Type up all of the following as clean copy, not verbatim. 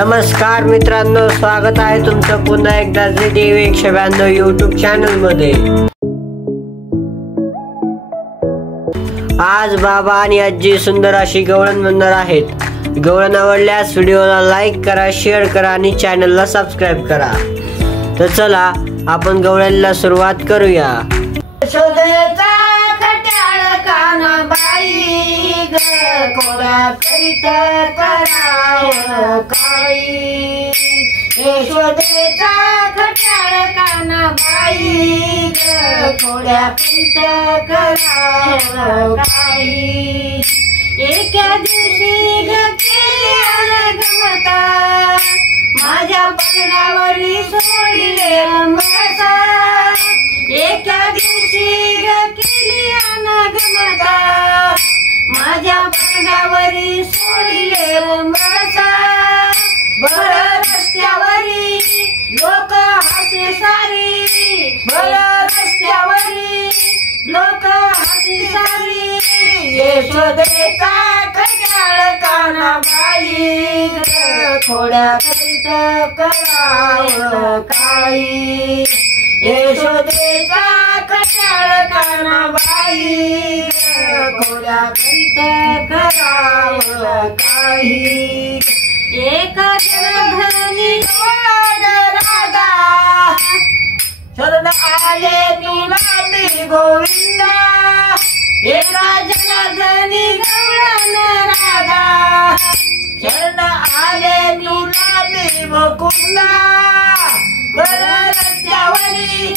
नमस्कार मित्रांनो, स्वागत आहे तुमचं पुन्हा एकदा ZTV192 YouTube चॅनल मध्ये। आज बाबा आणि आजी सुंदर अशी गवळण म्हणणार आहेत। गवळण आवडल्यास व्हिडिओला लाईक करा, शेअर करा आणि चॅनलला सबस्क्राइब करा। तर चला आपण गवळणला सुरुवात करूया। शोधेचा खट्याळ कानाबाई ग कोळा करीत कराव काळी। यशोदेचा खट्याळ कानाबाई ग कोळा करीत कराव काळी। एका दिवशी घातली गमता माझ्या पलंगावरी सोडले मसा। एका दिवशी केली अनगमता माझ्या पलंगावरी सोडले मसा। भर रस्त्यावरी लोक हसे सारी, भर रस्त्यावरी लोक हसे सारी। यशोदेचा खट्याळ कानाबाई ग खोड्या करीत कराव काळी। यशोदेचा खट्याळ कानाबाई ग खोड्या करीत कराव काळी। एक जनधनी राधा शरण आले तुला मी गोविंदा। एका जनधनी गवळण राधा शरण आले तुला मी मुकुंदा। बर रस्त्यावरी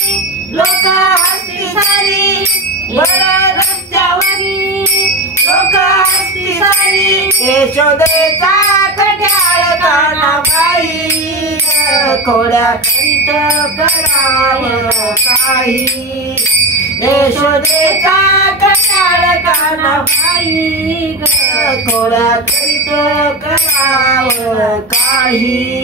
लोक हसती सारी, बर रस्त्यावरी लोक हसती सारी। यशोदेचा खट्याळ कानाबाई खोड्या करीत कराव काळी। यशोदेचा खट्याळ कानाबाई खोड्या करीत कराव काळी।